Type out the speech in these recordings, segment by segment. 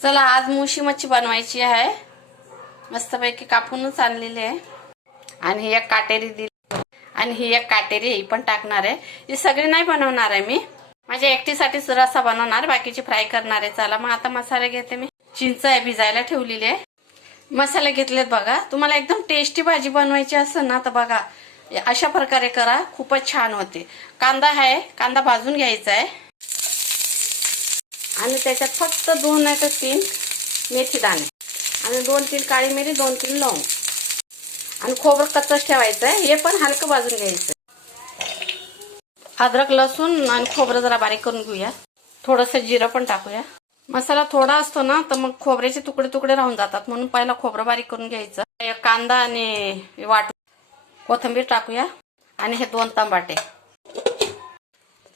चला आज मुशी मच्छी बनवायची आहे. मस्तपैकी कापूनच आणलेली आहे. आणि ही एक काटेरी दिली. आणि ही एक काटेरी ही पण टाकणार आहे. ही सगळी नाही बनवणार आहे मी. माझ्या एकटीसाठीच रसा बनवणार बाकीची फ्राय करणार आहे. चला मग आता मसाले घेते मी. चिंच आहे भिजायला ठेवलेली आहे. मसाले घेतलेत बघा. तुम्हाला एकदम टेस्टी भाजी बनवायची असेल ना तर बघा. अशा प्रकारे करा. खूपच छान होते. कांदा आहे कांदा भाजून घ्यायचा आहे. आणि त्याच्यात फक्त दोन नाही तर तीन मेथी दाणे. आणि दोन तीन काळी मिरी दोन तीन लवंग. आणि खोबरं कच्चच ठेवायचं आहे हे पण हलकं भाजून घ्यायचं अद्रक लसूण आणि खोबरं जरा बारीक करून घेऊया. थोडंसं जिरं पण टाकूया. मसाला थोडा असतो ना तर मग खोबऱ्याचे तुकडे तुकडे राहून जातात. म्हणून पहिला खोबरं बारीक करून घ्यायचं. कांदा आणि वाट कोथिंबीर टाकूया. आणि हे दोन तांबाटे.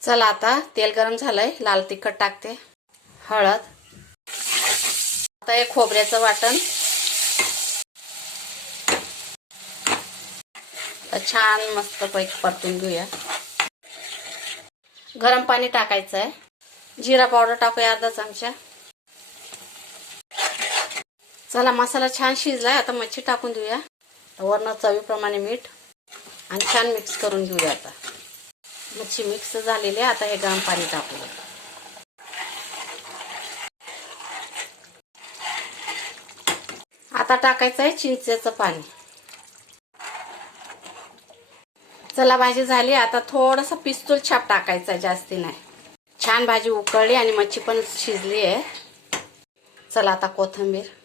चला आता तेल गरम झालंय. लाल तिखट टाकते. हळद. आता हे खोबऱ्याचं वाटण. छान मस्त पैकी परतून घेऊया. गरम पाणी टाकायचं आहे जिरा पावडर टाकूया अर्धा चमचा. चला मसाला छान शिजलाय आता मच्छी टाकून देऊया. वरनं चवीप्रमाणे मीठ आणि छान मिक्स करून घेऊया आता. मच्छी मिक्स झालेली आहे आता हे गरम पाणी टाकूया. आता टाकायचं आहे चिंचेचं पाणी. चला भाजी झाली. आता थोडंसं पिस्तूल छाप टाकायचा आहे जास्ती नाही. छान भाजी उकळली आणि मच्छी पण शिजली आहे. चला आता कोथिंबीर.